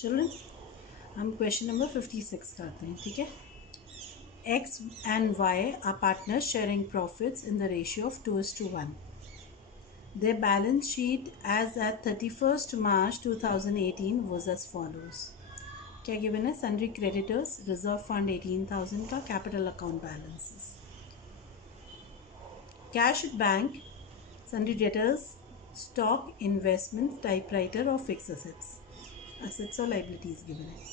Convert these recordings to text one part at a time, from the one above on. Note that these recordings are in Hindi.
चिल्ड्रन, हम क्वेश्चन नंबर 56 करते हैं. ठीक है. X and Y are partners sharing profits in the ratio of 2:1. Their balance sheet as at 31st March 2018 was as follows. क्या गिवन है? सन्ड्री क्रेडिटर्स, रिजर्व फंड 18,000 का, capital account balances, cash at bank, sundry debtors, stock, investment, typewriter और फिक्स असेट्स और लाइबिलिटीज गिवन है.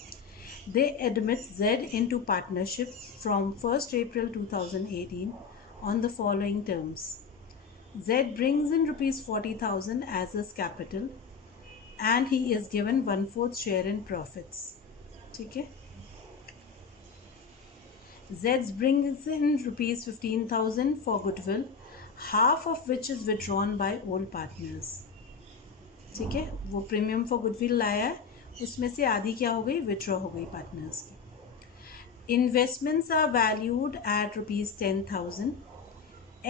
They admit Z into partnership from 1st April 2018 on the following terms. Z brings in rupees 40,000 as his capital and he is given 1/4 share in profits. ठीक है. Z brings in rupees 15,000 for goodwill, half of which is withdrawn by old partners. ठीक है. वो प्रीमियम फॉर गुडविल लाया है, उसमें से आधी क्या हो गई? विड्रॉ हो गई पार्टनर्स की. Investments are valued at rupees 10,000.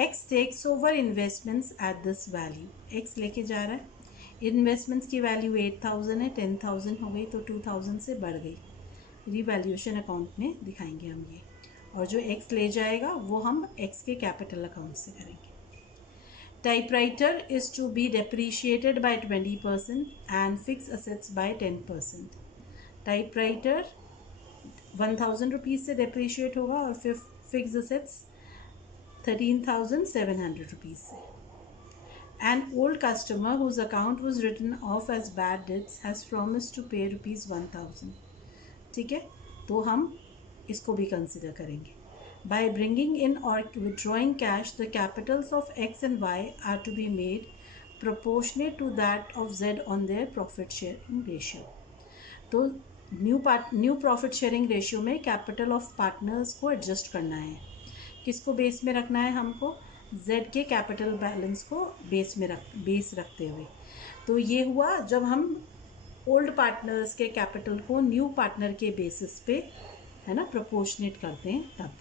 X takes over investments at this value. X लेके जा रहा है. इन्वेस्टमेंट्स की वैल्यू 8,000 है, 10,000 हो गई तो 2,000 से बढ़ गई. रिवैल्यूएशन अकाउंट में दिखाएंगे हम ये, और जो X ले जाएगा वो हम X के कैपिटल अकाउंट से करेंगे. Typewriter is to be depreciated by 20% and fix assets by 10%. Typewriter 1,000 rupees से डेप्रीशिएट होगा और फिर फिक्स असेट्स 13,700 रुपीज़ से. An old customer whose account was written off as bad debts has promised to pay rupees 1,000. ठीक है, तो हम इसको भी कंसिडर करेंगे. By bringing in or withdrawing cash, the capitals of X and Y are to be made proportionate to that of Z on their profit sharing ratio. तो न्यू प्रॉफिट शेयरिंग रेशियो में कैपिटल ऑफ पार्टनर्स को एडजस्ट करना है. किसको बेस में रखना है? हमको Z के कैपिटल बैलेंस को बेस रखते हुए. तो ये हुआ जब हम ओल्ड पार्टनर्स के कैपिटल को न्यू पार्टनर के बेसिस पे, है ना, प्रोपोर्शनेट करते हैं तब.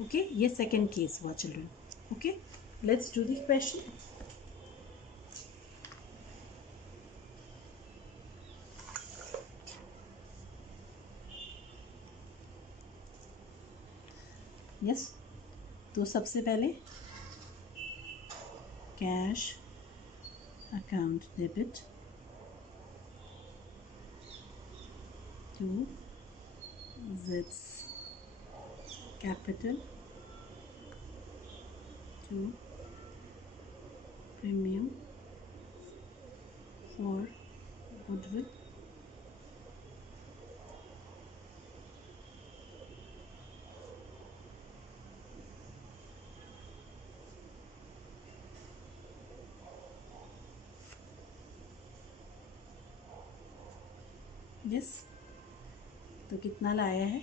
ओके, ये सेकेंड केस हुआ children. Okay, let's do the question. Yes, तो सबसे पहले cash account debit to Z's capital to premium for goodwill yes. तो कितना लाया है?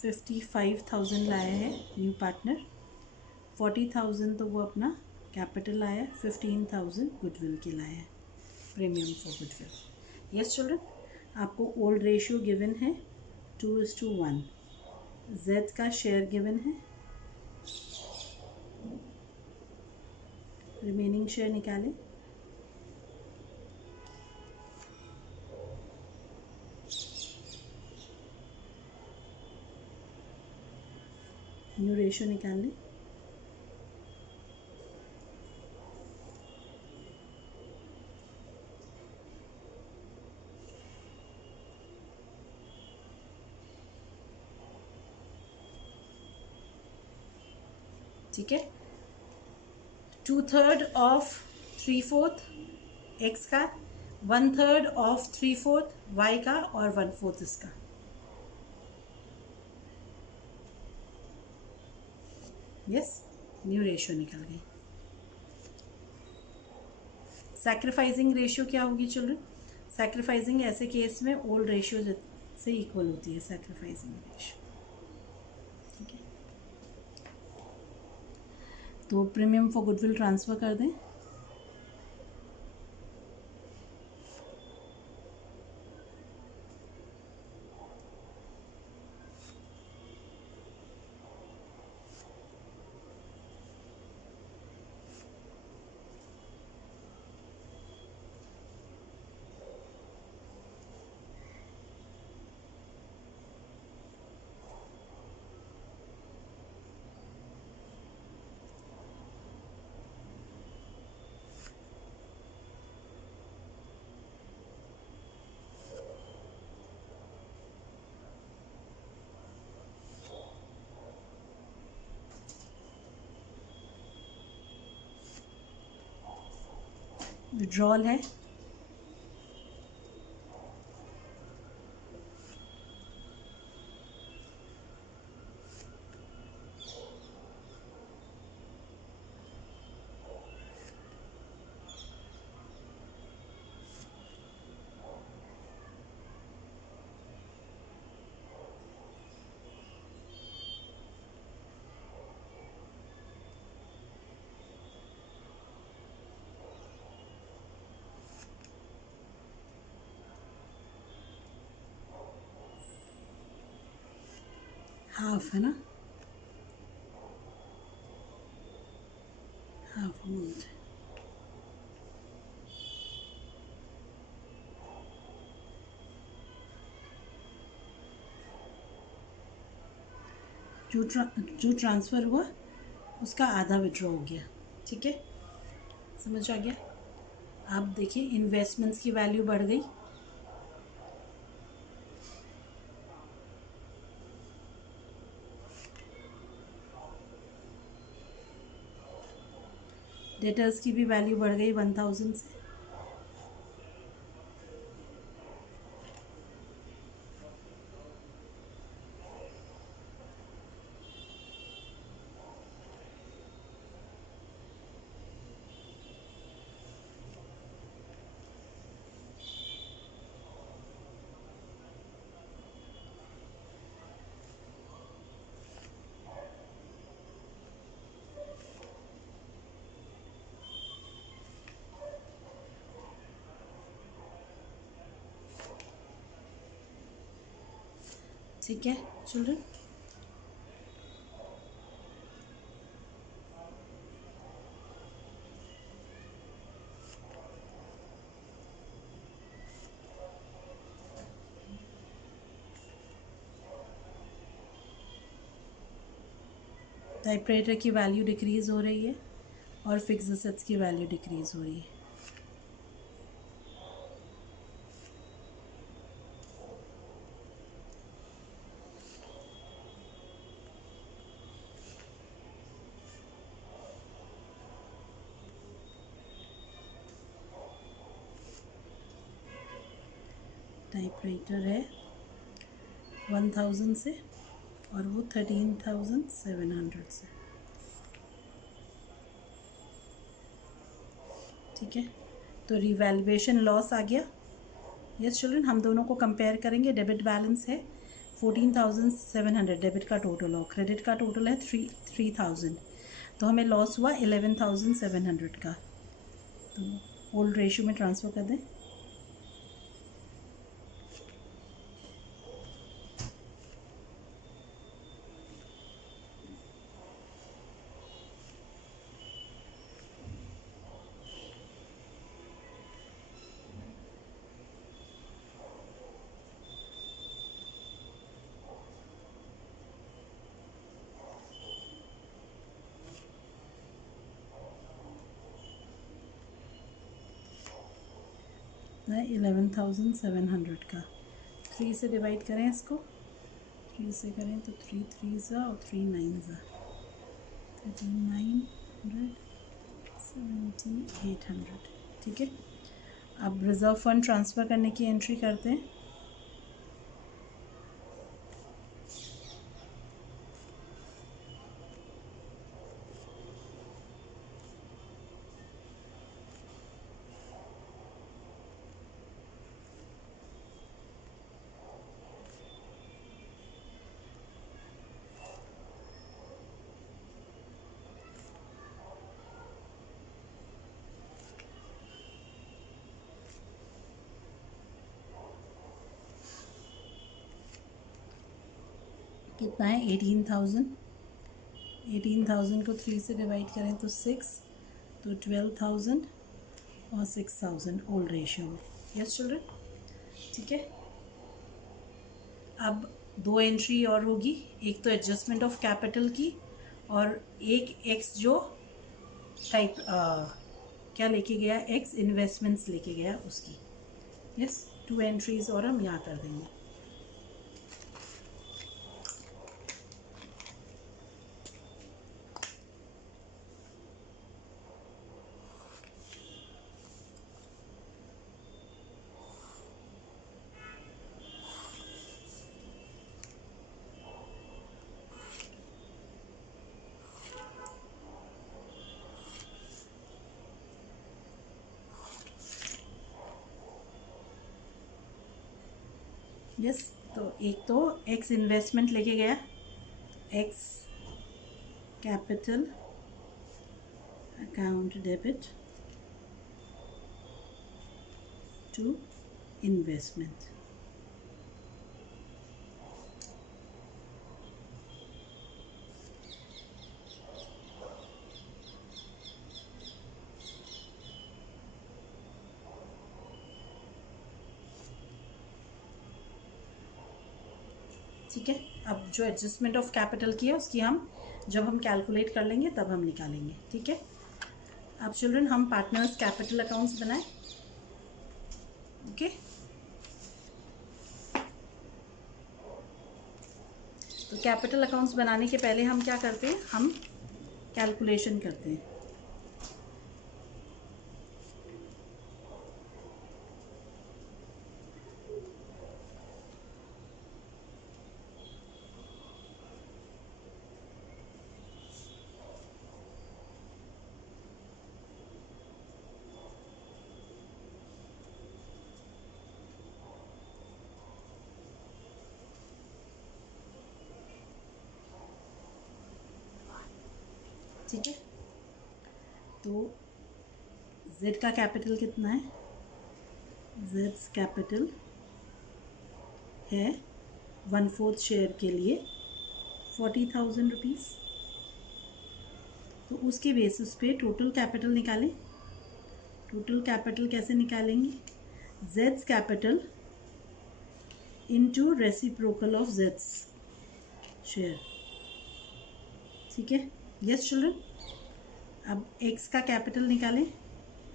55,000 लाया है न्यू पार्टनर. 40,000 तो वो अपना कैपिटल लाया है. 15,000 गुडविल के लाया है, premium for goodwill. Yes children, आपको ओल्ड रेशियो गिवन है 2:1. Z का शेयर गिवन है. रिमेनिंग शेयर निकालें. न्यू रेशियो निकाल लें. ठीक है. 2/3 ऑफ 3/4 X का, 1/3 ऑफ 3/4 Y का और 1/4 इसका. यस, न्यू रेशियो निकल गई. सैक्रिफाइसिंग रेशियो क्या होगी चिल्ड्रन? सैक्रिफाइसिंग ऐसे केस में ओल्ड रेशियो से इक्वल होती है सैक्रिफाइसिंग रेशियो. ठीक है, तो प्रीमियम फॉर गुडविल ट्रांसफ़र कर दें. विड्रॉल है, हाफ है ना, हाफ अमाउंट है। जो ट्रांसफ़र हुआ उसका आधा विड्रॉ हो गया। ठीक है, समझ आ गया। आप देखिए इन्वेस्टमेंट्स की वैल्यू बढ़ गई, डेटर्स की भी वैल्यू बढ़ गई 1000 से। ठीक है चिल्ड्रन, टाइपराइटर की वैल्यू डिक्रीज़ हो रही है और फिक्स एसेट्स की वैल्यू डिक्रीज़ हो रही है। टाइपराइटर है 1000 से और वो 13,700 से। ठीक है, तो रिवैल्यूएशन लॉस आ गया। यस चिल्ड्रन, हम दोनों को कंपेयर करेंगे। डेबिट बैलेंस है 14,700 डेबिट का टोटल और क्रेडिट का टोटल है 3,000, तो हमें लॉस हुआ 11,700 का। तो ओल्ड रेशियो में ट्रांसफ़र कर दें। है 11,700 का। 3 से डिवाइड करें इसको, 3 से करें तो 3 3 ज़ा और 3 9 ज़ा 3900 7800। ठीक है, अब रिज़र्व फंड ट्रांसफ़र करने की एंट्री करते हैं। कितना है 18,000। 18,000 को 3 से डिवाइड करें तो 6, तो 12,000 और 6,000 ओल्ड रेशियो में। यस चिल्ड्रन, ठीक है। अब दो एंट्री और होगी, एक तो एडजस्टमेंट ऑफ कैपिटल की और एक एक्स जो टाइप क्या लेके गया, एक्स इन्वेस्टमेंट्स लेके गया उसकी। यस, 2 एंट्रीज और हम यहाँ कर देंगे। यस, तो एक तो एक्स इन्वेस्टमेंट लेके गया, X capital account debit to investment. ठीक है, अब जो एडजस्टमेंट ऑफ कैपिटल की है उसकी हम जब हम कैलकुलेट कर लेंगे तब हम निकालेंगे। ठीक है, अब चिल्ड्रन हम पार्टनर्स कैपिटल अकाउंट्स बनाएं। ओके, तो कैपिटल अकाउंट्स बनाने के पहले हम क्या करते हैं, हम कैलकुलेशन करते हैं। ठीक है, तो जेड का कैपिटल कितना है, जेड्स कैपिटल है 1/4 शेयर के लिए 40,000 रुपीज़। तो उसके बेसिस पे टोटल कैपिटल निकालें। टोटल कैपिटल कैसे निकालेंगे, Jades capital into reciprocal of Jades share. ठीक है, यस चिल्ड्रन। अब एक्स का कैपिटल निकालें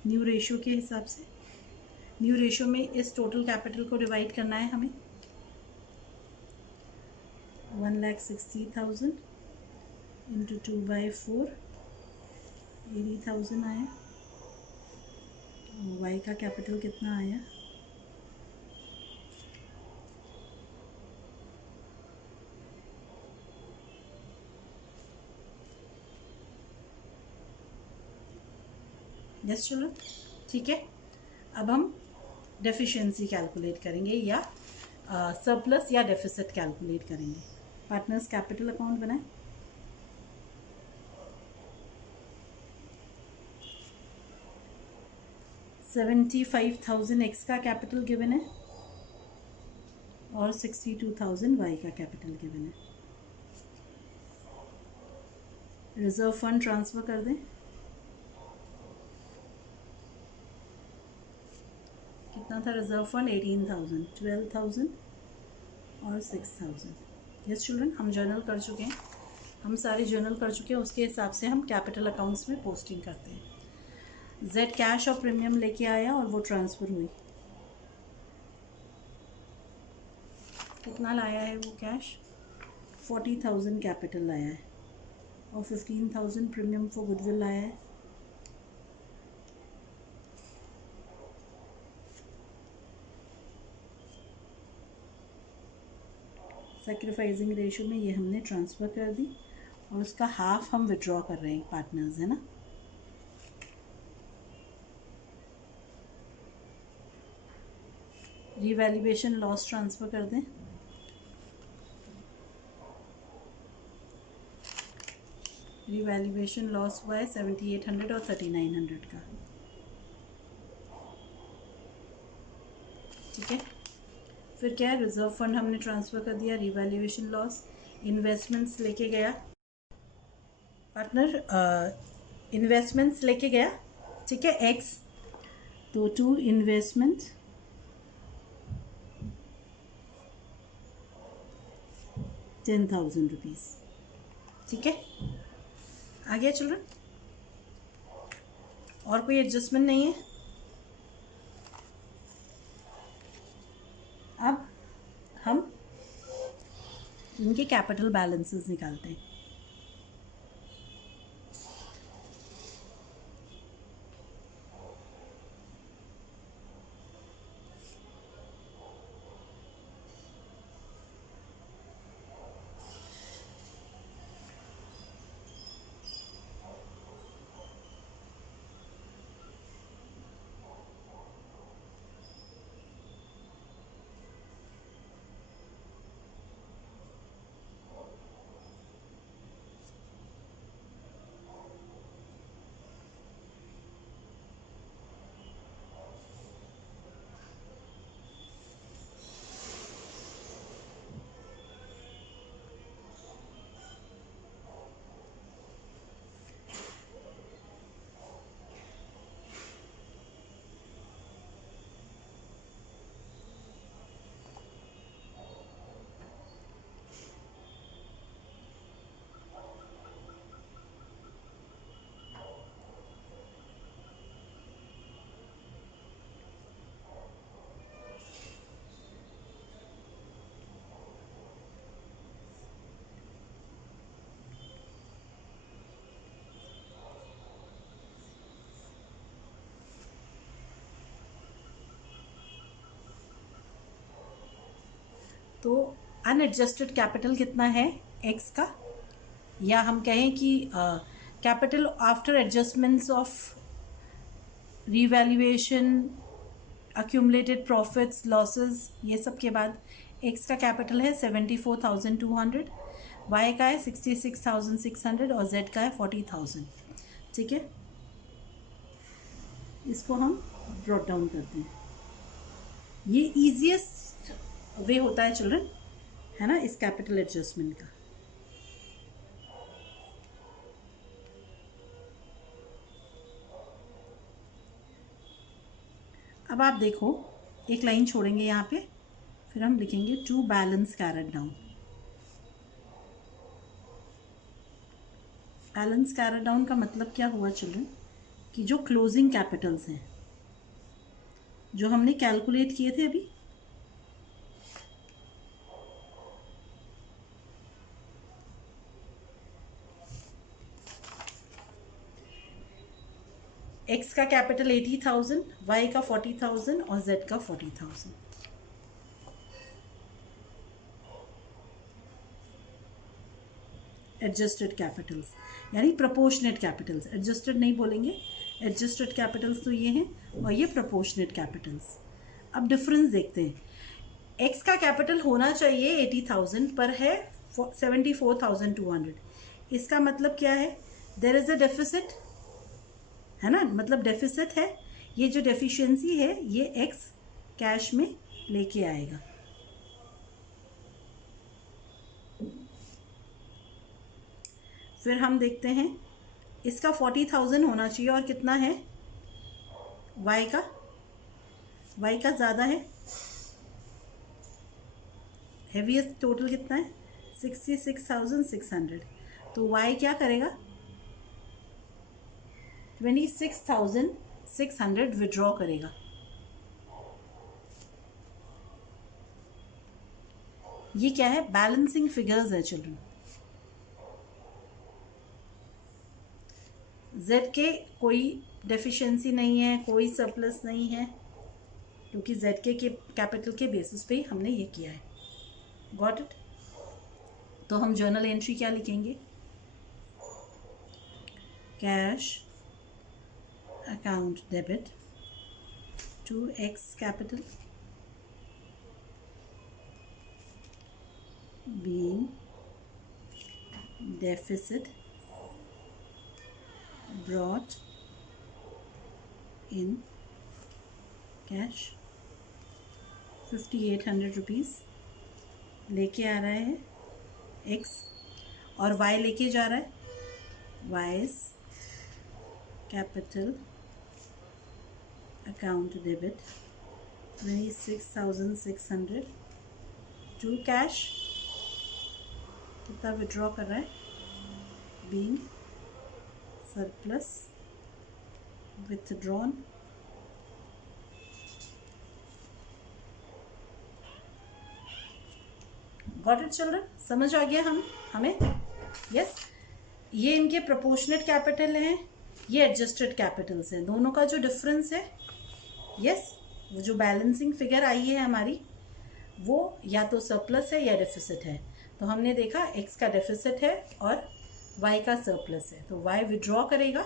न्यू रेशियो के हिसाब से। न्यू रेशियो में इस टोटल कैपिटल को डिवाइड करना है हमें। 1,60,000 इंटू 2/4 80,000 आया। वाई का कैपिटल कितना आया, यस चिल्ड्रन। ठीक है, अब हम डेफिशिएंसी कैलकुलेट करेंगे या सरप्लस या डेफिसिट कैलकुलेट करेंगे। पार्टनर्स कैपिटल अकाउंट बनाएं। $75,000 एक्स का कैपिटल गिवन है और 62,000 वाई का कैपिटल गिवन है। रिजर्व फंड ट्रांसफ़र कर दें। कितना था रिजर्व फंड, 18,000, 12,000 और 6,000। यस चिल्ड्रन, हम जर्नल कर चुके हैं, हम सारे जर्नल कर चुके हैं। उसके हिसाब से हम कैपिटल अकाउंट्स में पोस्टिंग करते हैं। जेड कैश और प्रीमियम लेके आया और वो ट्रांसफ़र हुई। कितना लाया है वो कैश, 40,000 कैपिटल लाया है और 15,000 प्रीमियम फॉर गुडविल लाया है। सेक्रीफाइसिंग रेशियो में ये हमने ट्रांसफ़र कर दी और उसका हाफ हम विड्रॉ कर रहे हैं, पार्टनर्स है ना। रिवैल्यूएशन लॉस ट्रांसफ़र कर दें। रिवैल्यूएशन लॉस हुआ है 7,800 और 3,900 का। ठीक है, फिर क्या है, रिजर्व फंड हमने ट्रांसफ़र कर दिया, रिवैल्यूएशन लॉस, इन्वेस्टमेंट्स लेके गया पार्टनर, इन्वेस्टमेंट्स लेके गया। ठीक है, एक्स, तो टू इन्वेस्टमेंट 10,000 रुपीज़। ठीक है, आ गया चिल्ड्रन, और कोई एडजस्टमेंट नहीं है। अब हम इनके कैपिटल बैलेंसेस निकालते हैं। तो अनएडजस्टेड कैपिटल कितना है एक्स का, या हम कहें कि capital after adjustments of revaluation, accumulated profits, losses, ये सब के बाद एक्स का कैपिटल है 74,200, वाई का है 66,600 और जेड का है 40,000। ठीक है, इसको हम ब्रॉट डाउन करते हैं। ये ईजीएस्ट वे होता है चिल्ड्रन, है ना, इस कैपिटल एडजस्टमेंट का। अब आप देखो, एक लाइन छोड़ेंगे यहाँ पे, फिर हम लिखेंगे to balance carried down. Balance carried down का मतलब क्या हुआ चिल्ड्रन, कि जो क्लोजिंग कैपिटल्स हैं जो हमने कैलकुलेट किए थे अभी, एक्स का कैपिटल 80,000, वाई का 40,000 और जेड का 40,000। एडजस्टेड कैपिटल्स यानी प्रोपोर्शनेट कैपिटल्स, एडजस्टेड नहीं बोलेंगे, एडजस्टेड कैपिटल्स तो ये हैं और ये प्रोपोर्शनेट कैपिटल्स। अब डिफरेंस देखते हैं, एक्स का कैपिटल होना चाहिए 80,000 पर है 74,200। इसका मतलब क्या है, देयर इज अ डेफिसिट, है ना, मतलब डेफिसिट है। ये जो डेफिशिएंसी है ये एक्स कैश में लेके आएगा। फिर हम देखते हैं, इसका 40,000 होना चाहिए और कितना है वाई का, वाई का ज़्यादा है, हेवीएस्ट टोटल कितना है 66,600। तो वाई क्या करेगा 26,600 विड्रॉ करेगा। ये क्या है, बैलेंसिंग फिगर्स है चिल्ड्रन। जेड के कोई डेफिशिएंसी नहीं है, कोई सरप्लस नहीं है, क्योंकि जेड के कैपिटल के बेसिस पे ही हमने ये किया है। Got it. तो हम जर्नल एंट्री क्या लिखेंगे, cash account debit to X capital being deficit brought in cash 5,800 rupees लेके आ रहा है x और y लेके जा रहा है Y's capital account debit 26,600 to cash, कितना विड्रॉ कर रहा है, being surplus withdrawn got it children, समझ आ गया हमें यस। ये इनके प्रोपोर्शनेट कैपिटल हैं, ये एडजस्टेड कैपिटल्स हैं, दोनों का जो डिफरेंस है यस, वो जो बैलेंसिंग फिगर आई है हमारी वो या तो सरप्लस है या डेफिसिट है। तो हमने देखा एक्स का डेफिसिट है और वाई का सरप्लस है, तो वाई विड्रॉ करेगा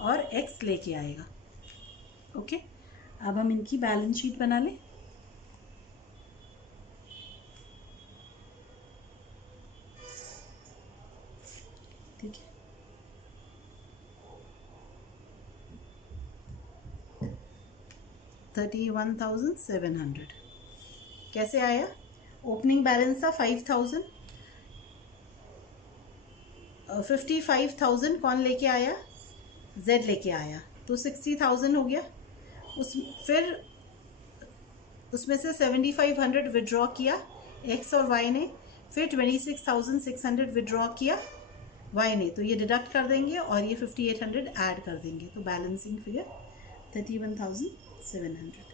और एक्स लेके आएगा। ओके, अब हम इनकी बैलेंस शीट बना लें। ठीक है, 31,700 कैसे आया, ओपनिंग बैलेंस था 5,000, 55,000 कौन लेके आया, जेड लेके आया, तो 60,000 हो गया। फिर उसमें से 7,500 विड्रॉ किया एक्स और वाई ने, फिर 26,600 विड्रॉ किया वाई ने, तो ये डिडक्ट कर देंगे और ये 5,800 ऐड कर देंगे, तो बैलेंसिंग फिगर 31,700।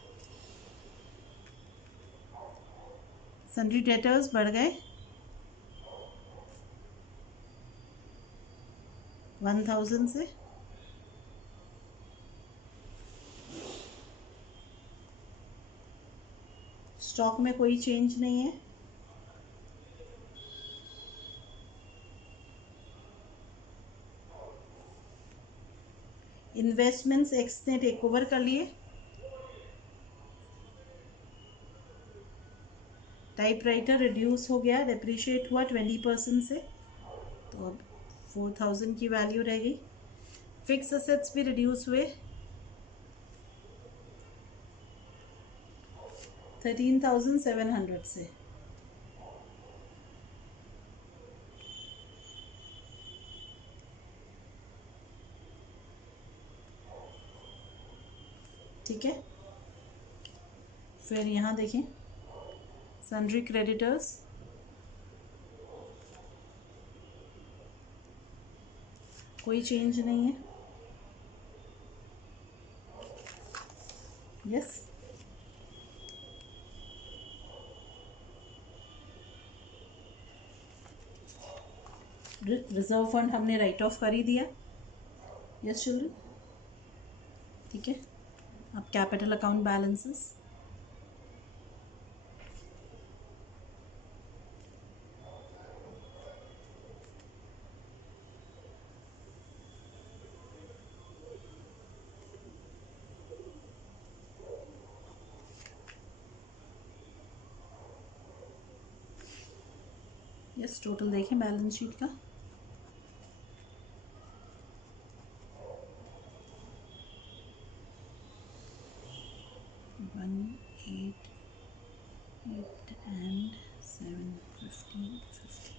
सन्ड्री डेटर्स बढ़ गए 1,000 से, स्टॉक में कोई चेंज नहीं है, इन्वेस्टमेंट्स एक्स ने टेक ओवर कर लिए, टाइपराइटर रिड्यूस हो गया, डेप्रिशिएट हुआ 20% से, तो अब 4000 की वैल्यू रह गई। फिक्स असेट्स भी रिड्यूस हुए 13,700 से। ठीक है, फिर यहाँ देखें सन्ड्री क्रेडिटर्स, कोई चेंज नहीं है। यस, रिजर्व फंड हमने राइट ऑफ कर ही दिया। यस चिल्ड्रन, ठीक है। अब capital account balances, yes total देखें बैलेंस शीट का। वन एट एंड 750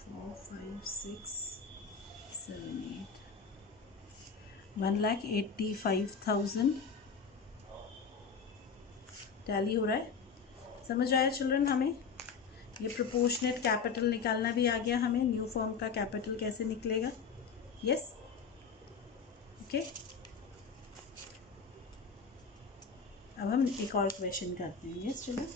4 5 6 7 8 1,85,000 टैली हो रहा है। समझ आया चिल्ड्रन? हमें ये प्रोपोर्शनेट कैपिटल निकालना भी आ गया हमें, न्यू फर्म का कैपिटल कैसे निकलेगा। Yes, okay. अब हम एक और क्वेश्चन करते हैं। यस चिल्ड्रन,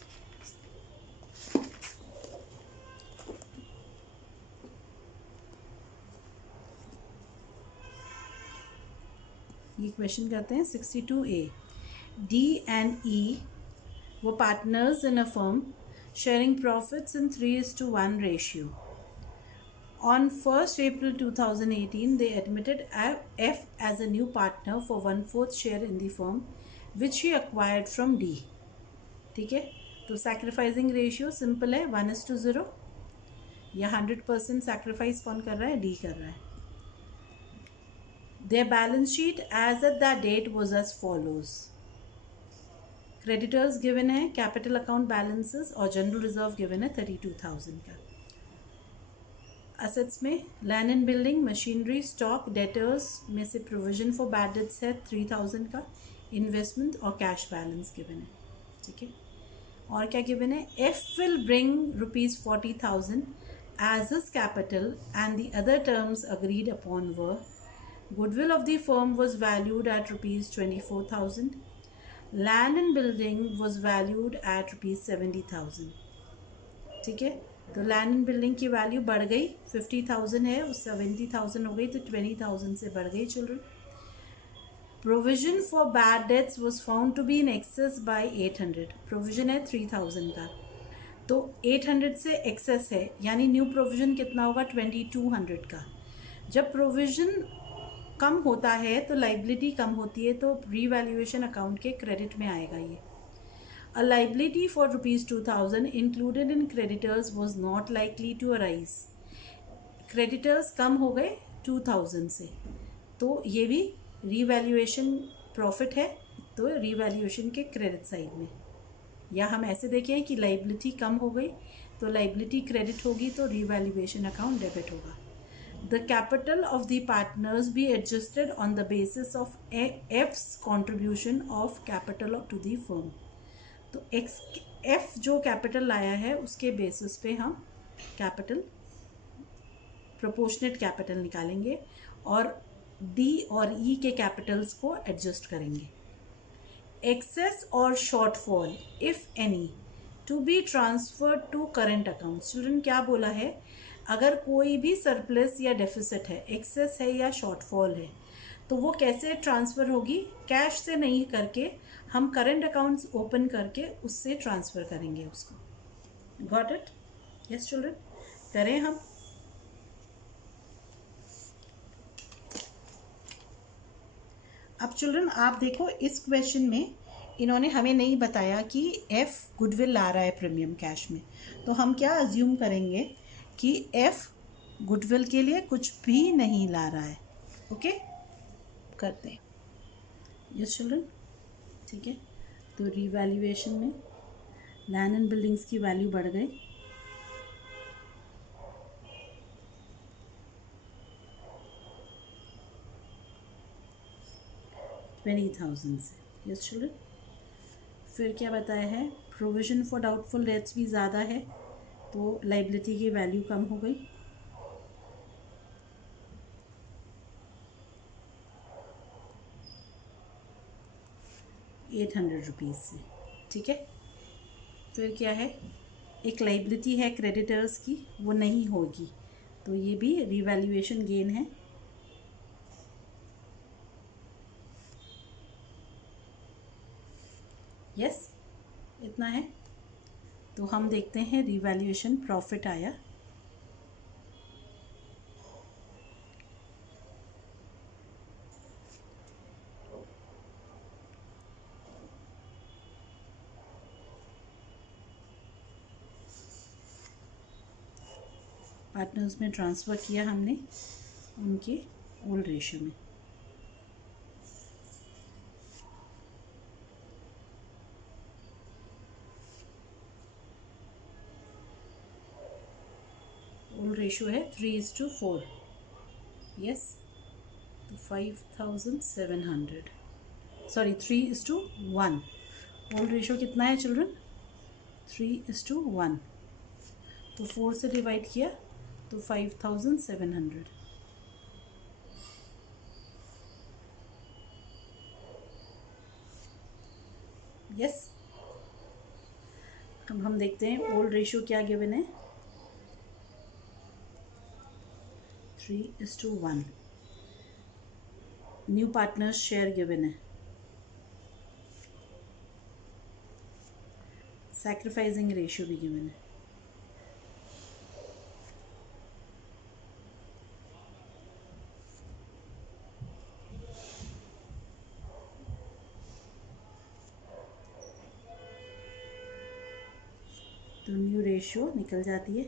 ये क्वेश्चन करते हैं 62A। D and E were partners in a firm sharing profits in 3:1 ratio. On 1st April 2018, they admitted F as a new partner for 1/4 share in the firm, which he acquired from D. ठीक है, तो सैक्रिफाइसिंग रेशियो सिंपल है, 1:0। या 100% सैक्रिफाइस कौन कर रहा है? डी कर रहा है। Their balance sheet as at that date was as follows. Creditors given है, कैपिटल अकाउंट बैलेंसेस और जनरल रिजर्व गिवन है 32,000 का। असेट्स में land and building, machinery, stock, debtors में से प्रोविजन फॉर बैड डेट्स है 3,000 का, इन्वेस्टमेंट और कैश बैलेंस गिवन है। ठीक है, और क्या गिवन है? F will bring ₹40,000 as his capital and the other terms agreed upon were goodwill of the firm was valued at ₹24,000। Land and building was valued at ₹70,000। ठीक है, तो लैंड एंड बिल्डिंग की वैल्यू बढ़ गई, 50,000 है, उस 70,000 हो गई, तो 20,000 से बढ़ गई children. Provision for bad debts was found to be in excess by 800। प्रोविजन है 3,000 का, तो 800 से एक्सेस है, यानी न्यू प्रोविजन कितना होगा? 2,200 का। जब प्रोविजन कम होता है तो लाइबिलिटी कम होती है, तो रीवैल्यूएशन अकाउंट के क्रेडिट में आएगा ये। A liability for ₹2,000 included in creditors was not likely to arise. Creditors कम हो गए 2,000 से, तो ये भी रीवैल्यूएशन प्रॉफिट है, तो रीवैल्यूएशन के क्रेडिट साइड में। या हम ऐसे देखें कि लाइबिलिटी कम हो गई तो लाइबिलिटी क्रेडिट होगी, तो रीवैल्यूएशन अकाउंट डेबिट होगा। The capital of the partners be adjusted on the basis of F's contribution of capital to the firm. तो F जो कैपिटल लाया है उसके बेसिस पे हम कैपिटल, प्रोपोर्शनेट कैपिटल निकालेंगे और D और E के कैपिटल्स को एडजस्ट करेंगे। एक्सेस और shortfall if any to be transferred to current account. Children क्या बोला है? अगर कोई भी सरप्लस या डेफिसिट है, एक्सेस है या शॉर्टफॉल है, तो वो कैसे ट्रांसफ़र होगी? कैश से नहीं करके हम करेंट अकाउंट्स ओपन करके उससे ट्रांसफ़र करेंगे उसको। Got it? यस चिल्ड्रन, करें हम। अब चिल्ड्रन आप देखो, इस क्वेश्चन में इन्होंने हमें नहीं बताया कि एफ गुडविल ला रहा है प्रीमियम कैश में, तो हम क्या अज्यूम करेंगे कि एफ गुडविल के लिए कुछ भी नहीं ला रहा है। ओके, करते हैं। यस चिल्ड्रन, ठीक है। तो रीवैल्यूएशन में लैंड एंड बिल्डिंग्स की वैल्यू बढ़ गई 20,000 से। यस चिल्ड्रन, फिर क्या बताया है, प्रोविजन फॉर डाउटफुल डेट्स भी ज़्यादा है, तो लाइबिलिटी की वैल्यू कम हो गई। ₹800 से, ठीक है। फिर क्या है, एक लाइबिलिटी है क्रेडिटर्स की, वो नहीं होगी, तो ये भी रिवैल्यूएशन गेन है। यस, इतना है। तो हम देखते हैं रिवैल्यूएशन प्रॉफिट आया पार्टनर्स में, ट्रांसफ़र किया हमने उनके ओल्ड रेशियो में। ओल्ड रेशियो है 3:4। यस, तो 5,700, सॉरी 3:1। ओल्ड रेशियो कितना है चिल्ड्रन, 3:1। तो 4 से डिवाइड किया तो 5,700। यस, अब हम देखते हैं ओल्ड रेशियो क्या गिवन है, 3:1। न्यू पार्टनर्स शेयर गिवन है, सैक्रिफाइसिंग रेशियो भी गिवन है। तो न्यू रेशियो निकल जाती है,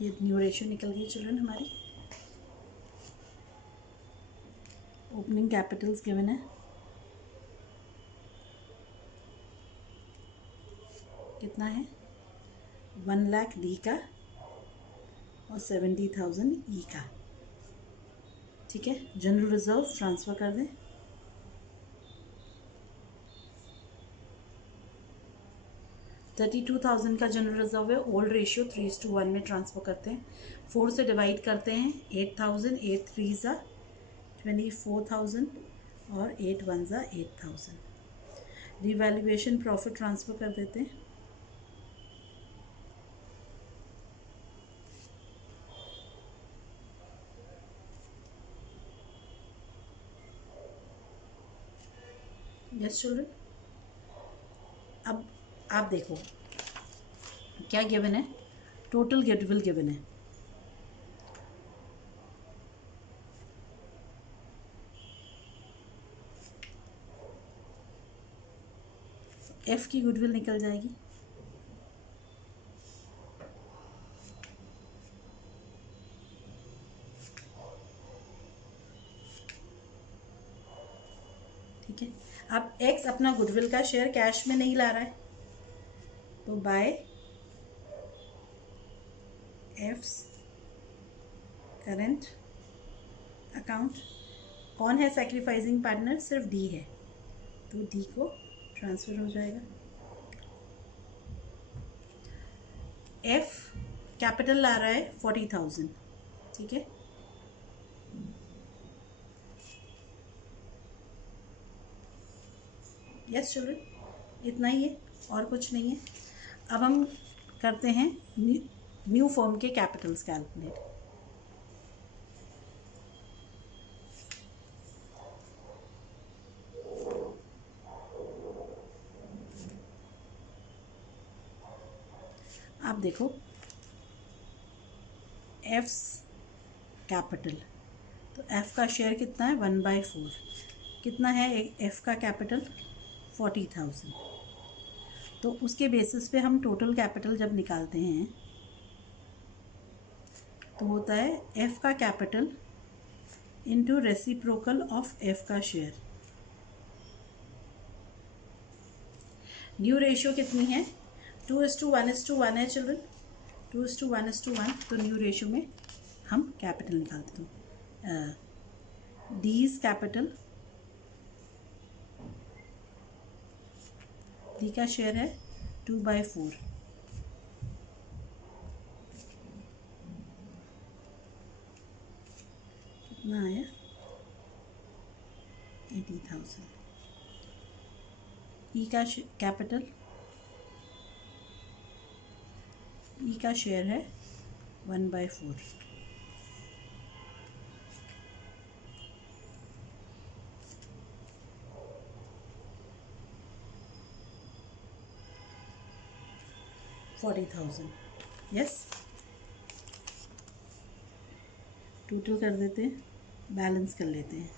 ये न्यू रेशियो निकल गई चिल्ड्रन हमारी। ओपनिंग कैपिटल्स गिवन है, कितना है, 1 लाख डी का और 70,000 ई का, ठीक है। जनरल रिजर्व ट्रांसफ़र कर दें, $32,000 का जनरल रिजर्व है, ओल्ड रेशियो 3:1 में ट्रांसफ़र करते हैं, 4 से डिवाइड करते हैं, 8,000, 8 3 ज़ा 24,000 और 8 1 ज़ा 8,000। रिवैल्यूएशन प्रॉफिट ट्रांसफ़र कर देते हैं, यस चिल्ड्रन। अब आप देखो क्या गिवन है, टोटल गुडविल गिवन है, एफ की गुडविल निकल जाएगी, ठीक है। अब एक्स अपना गुडविल का शेयर कैश में नहीं ला रहा है, तो बाय एफ्स करंट अकाउंट, कौन है सैक्रिफाइसिंग पार्टनर, सिर्फ डी है, तो डी को ट्रांसफ़र हो जाएगा। एफ कैपिटल ला रहा है 40,000, ठीक है। यस चिल्ड्रन, इतना ही है और कुछ नहीं है। अब हम करते हैं न्यू फर्म के कैपिटल्स कैलकुलेट। आप देखो एफ्स कैपिटल, तो एफ़ का शेयर कितना है 1/4, कितना है एफ़ का कैपिटल 40,000। तो उसके बेसिस पे हम टोटल कैपिटल जब निकालते हैं तो होता है एफ़ का capital into reciprocal of F का शेयर। न्यू रेशियो कितनी है 2:1:1 है चिल्ड्रन, 2:1:1, तो न्यू रेशियो में हम कैपिटल निकालते हैं। डीज कैपिटल, डी का शेयर है 2/4, कितना आया 80,000। ई का कैपिटल, ई का शेयर है 1/4, $40,000। यस, टोटल कर देते हैं, बैलेंस कर लेते हैं।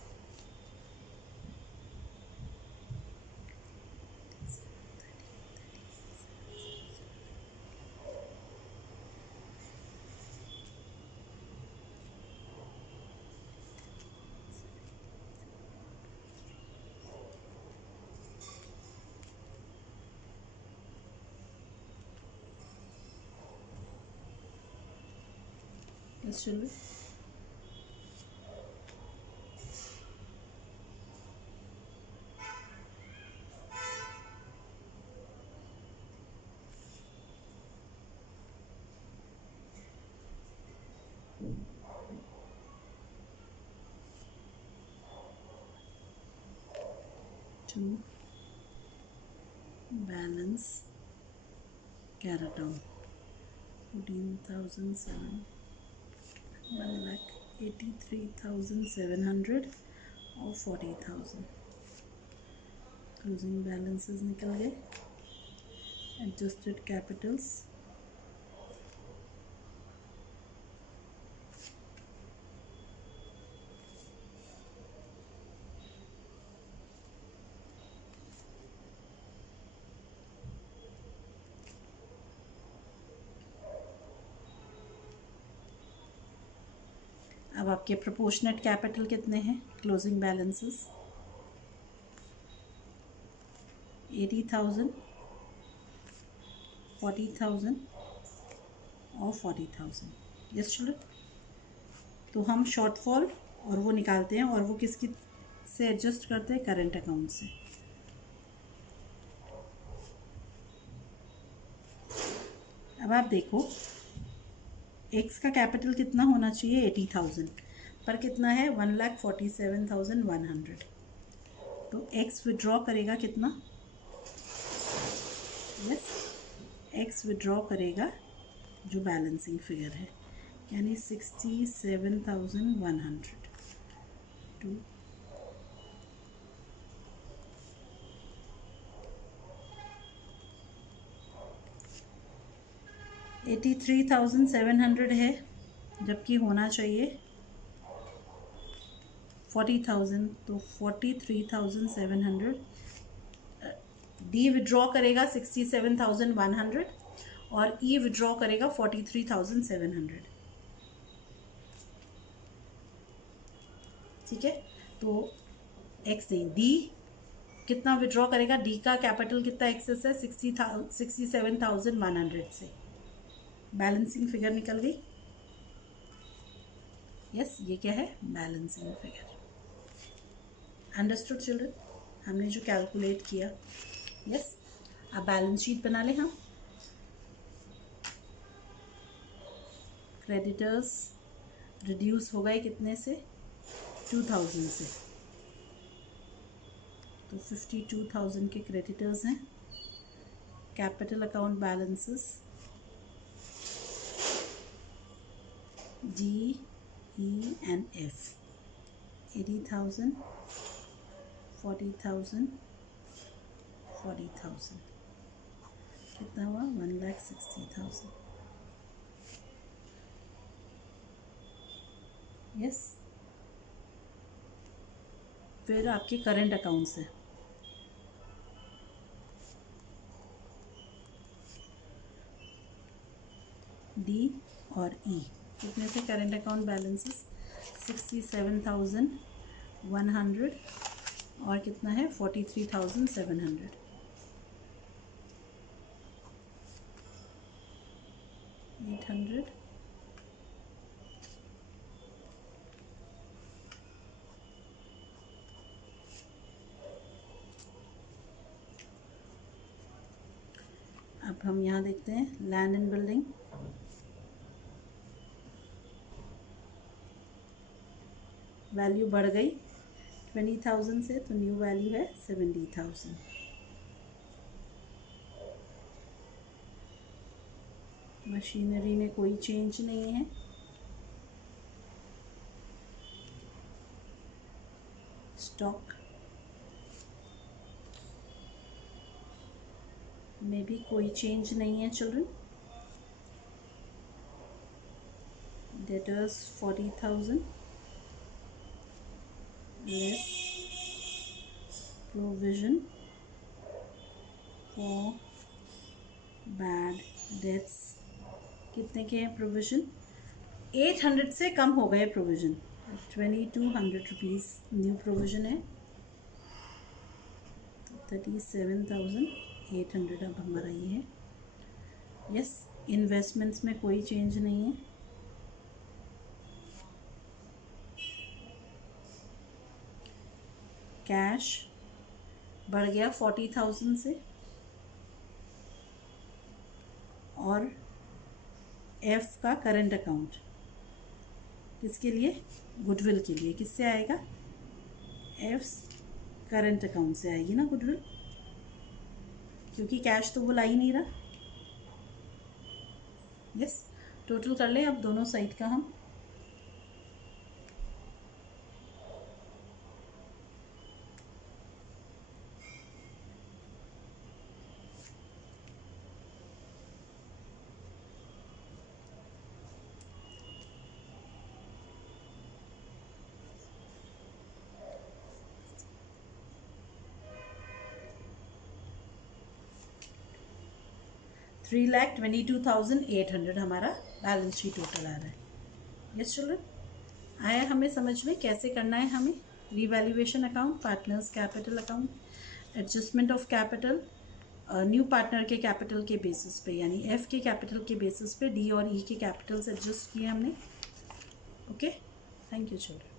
Yes children, to balance carried down 14,007, 1,83,700 और 40,000। क्लोजिंग बैलेंसेस निकल गए। एडजस्टेड कैपिटल्स, अब आपके प्रोपोर्शनेट कैपिटल कितने हैं, क्लोजिंग बैलेंसेस 80,000, 40,000 और 40,000। यस चिल्ड्रन, तो हम शॉर्टफॉल और वो निकालते हैं, और वो किसकी से एडजस्ट करते हैं, करंट अकाउंट से। अब आप देखो एक्स का कैपिटल कितना होना चाहिए 80,000, पर कितना है 1,47,100, तो एक्स विड्रॉ करेगा कितना, यस एक्स विड्रॉ करेगा जो बैलेंसिंग फिगर है, यानी 67,100 टू 83,700 है, जबकि होना चाहिए 40,000, तो 43,700। डी विड्रॉ करेगा 67,100 और ई विड्रॉ करेगा 43,700। ठीक है, तो एक्स नहीं, डी कितना विड्रॉ करेगा, डी का कैपिटल कितना एक्सेस है 67,100 से, बैलेंसिंग फिगर निकल गई। यस, ये क्या है बैलेंसिंग फिगर। अंडरस्टूड चिल्ड्रन, हमने जो कैलकुलेट किया। यस, अब बैलेंस शीट बना ले हम। क्रेडिटर्स रिड्यूस हो गए कितने से 2,000 से, तो 52,000 के क्रेडिटर्स हैं। Capital account balances D E and F 80,000, 40,000, 40,000। कितना हुआ 1,60,000। यस। फिर आपके करंट अकाउंट्स है, डी और ई। कितने थे करंट अकाउंट बैलेंसेस? 67,100 और कितना है 43,700। $800 अब हम यहाँ देखते हैं लैंड एंड बिल्डिंग। वैल्यू बढ़ गई 20,000 से, तो न्यू वैल्यू है 70,000। मशीनरी में कोई चेंज नहीं है। स्टॉक में भी कोई चेंज नहीं है children. Debtors 40,000 less provision for bad dates. कितने के हैं प्रोविजन? 800 से कम हो गए प्रोविजन। 2200 रुपीज़ न्यू प्रोविजन है, 37,800 अब हमारा ये है। यस। इन्वेस्टमेंट्स में कोई चेंज नहीं है। कैश बढ़ गया 40,000 से, और एफ का करंट अकाउंट किसके लिए? गुडविल के लिए। किससे आएगा? एफ करंट अकाउंट से आएगी ना गुडविल, क्योंकि कैश तो वो ला ही नहीं रहा। यस। टोटल कर लें अब दोनों साइड का हम। $3,22,800 हमारा बैलेंस शीट टोटल आ रहा है। यस चिल्ड्रन, आया हमें समझ में कैसे करना है हमें? Revaluation account, partners capital account, adjustment of capital, new partner के कैपिटल के बेसिस पे, यानी एफ के कैपिटल के बेसिस पे डी और ई के कैपिटल्स एडजस्ट किए हमने। Okay, thank you children.